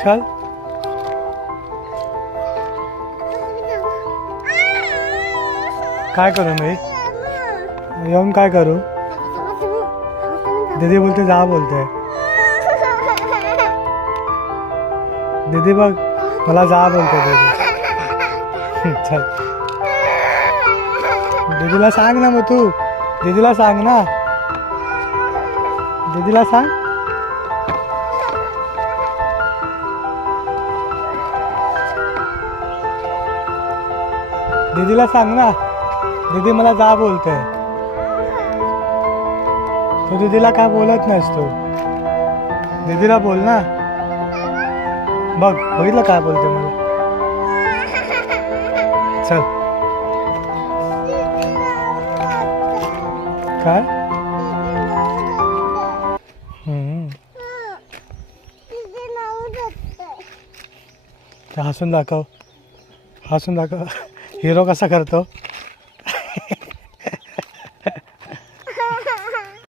चल काय करू मी येऊन काय करू दीदी बोलते जा बोलते दीदी बघ मला जा बोलते दीदी चल दीदीला सांग ना मग तू दीदीला सांग ना दीदीला सांग दीदीला सांग ना दीदी मला जा बोलते तू दीदीला काय बोलत नाहीस तू दीदीला बोल ना बघ बघितलं काय बोलते मला चल काय हसून दाखव हिरो कसा करतो